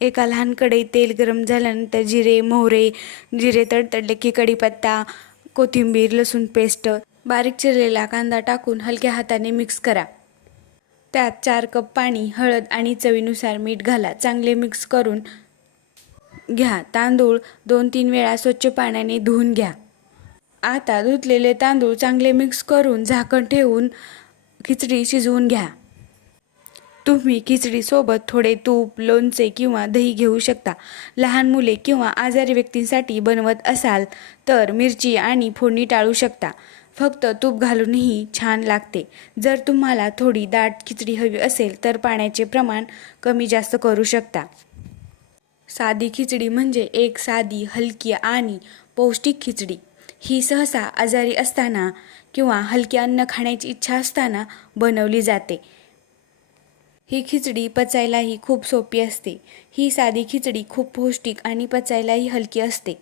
एका लहान कढईत तेल गरम झाल्यानंतर जिरे तडतडले की कढीपत्ता, कोथिंबीर, लसूण पेस्ट, बारीक चिरलेला कांदा टाकून हलक्या हाताने मिक्स करा. त्यात 4 कप पाणी, हळद आणि चवीनुसार मीठ घाला. चांगले मिक्स करून घ्या. तांदूळ 2-3 वेळा स्वच्छ पाण्याने धुवून घ्या. आता धुतलेले तांदूळ चांगले मिक्स करून झाकण ठेवून खिचडी शिजवून घ्या. तुम्ही खिचडीसोबत थोडे तूप, लोणचे किंवा दही घेऊ शकता. लहान मुले किंवा आजारी व्यक्तींसाठी बनवत असाल तर मिरची आणि फोडणी टाळू शकता. फक्त तूप घालूनही छान लागते. जर तुम्हाला थोडी दाट खिचडी हवी असेल तर पाण्याचे प्रमाण कमी जास्त करू शकता. साधी खिचडी म्हणजे एक साधी, हलकी आणि पौष्टिक खिचडी. ही सहसा आजारी असताना किंवा हलके अन्न खाण्याची इच्छा असताना बनवली जाते. ही खिचडी पचायलाही खूप सोपी असते. ही साधी खिचडी खूप पौष्टिक आणि पचायलाही हलकी असते.